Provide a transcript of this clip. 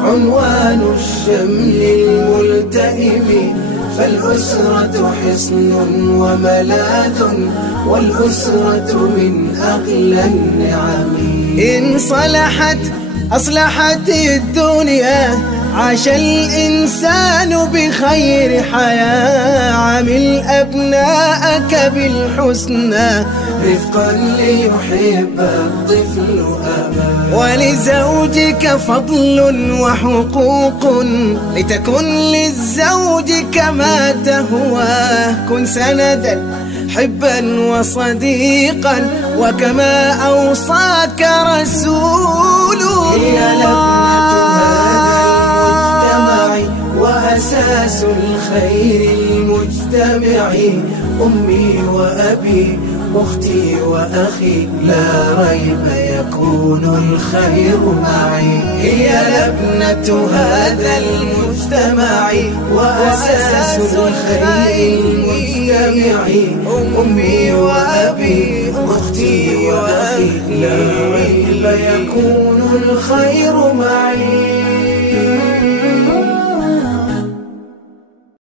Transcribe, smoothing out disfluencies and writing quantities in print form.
عنوان الشمل الملتئم. فالأسرة حصن وملاذ، والأسرة من أغلى النعم. إن صلحت أصلحت الدنيا، عاش الإنسان بخير حياة. عامل أبناءك بالحسنى رفقا ليحب الطفل أباه. ولزوجك فضل وحقوق، لتكن للزوج كما تهواه. كن سندا حبا وصديقا، وكما أوصاك رسول الله. وأساس الخير المجتمع، أمي وأبي أختي وأخي، لا ريب يكون الخير معي. هي لبنة هذا المجتمع، وأساس الخير المجتمع، أمي وأبي أختي وأخي، لا ريب يكون الخير معي.